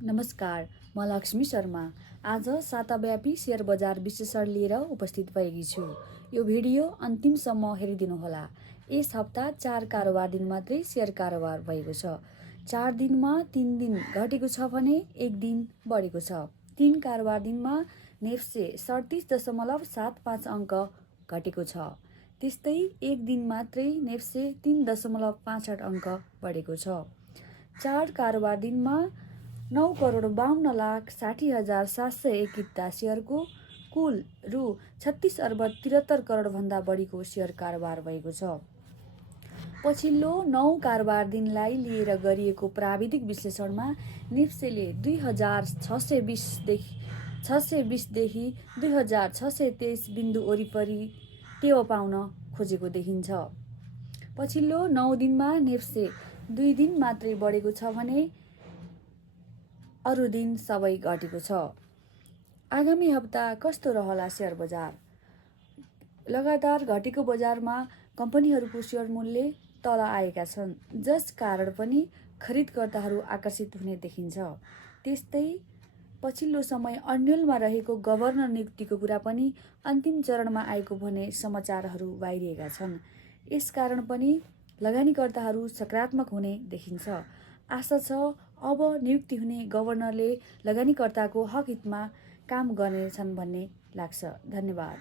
नमस्कार, म लक्ष्मी शर्मा। आज साताव्यापी शेयर बजार विश्लेषण लिएर उपस्थित भएकी छु। यो भिडियो अन्तिमसम्म हेरिदिनुहोला। यस हप्ता 4 कारोबार दिन मात्रै शेयर कारोबार भएको छ। 4 दिनमा 3 दिन घटेको छ भने 1 दिन बढेको छ। 3 कारोबार दिनमा नेफ्से 37.75 अङ्क घटेको छ। त्यस्तै 1 दिन मात्रै नेफ्से 3.65 अङ्क बढेको छ। 4 कारोबार दिनमा 9,52,60,701 किता सेयरको कुल रु 36,73 करोड भन्दा बढीको सेयर कारोबार भएको छ। पछिल्लो 9 कारोबार दिनलाई लिएर गरिएको प्राविधिक विश्लेषणमा नेफ्सेले 2,620 देखि 2,623 बिन्दु वरिपरि टेवा पाउन खोजेको देखिन्छ। पछिल्लो 9 दिनमा नेफ्से 2 दिन मात्रै बढेको छ भने अरू दिन सबै घटेको छ। आगामी हप्ता कस्तो रहला शेयर बजार? लगातार घटेको बजारमा कम्पनीहरूको शेयर मूल्य तल आएका छन्, जस कारण पनि खरिदकर्ताहरू आकर्षित हुने देखिन्छ। त्यस्तै पछिल्लो समय अन्यलमा रहेको गभर्नर नियुक्तिको कुरा पनि अन्तिम चरणमा आएको भन्ने समाचारहरू बाहिरिएका छन्। यस कारण पनि लगानीकर्ताहरू सकारात्मक हुने देखिन्छ। आशा छ अब नियुक्ति हुने गभर्नरले लगानीकर्ताको हक हितमा काम गर्नेछन् भन्ने लाग्छ। धन्यवाद।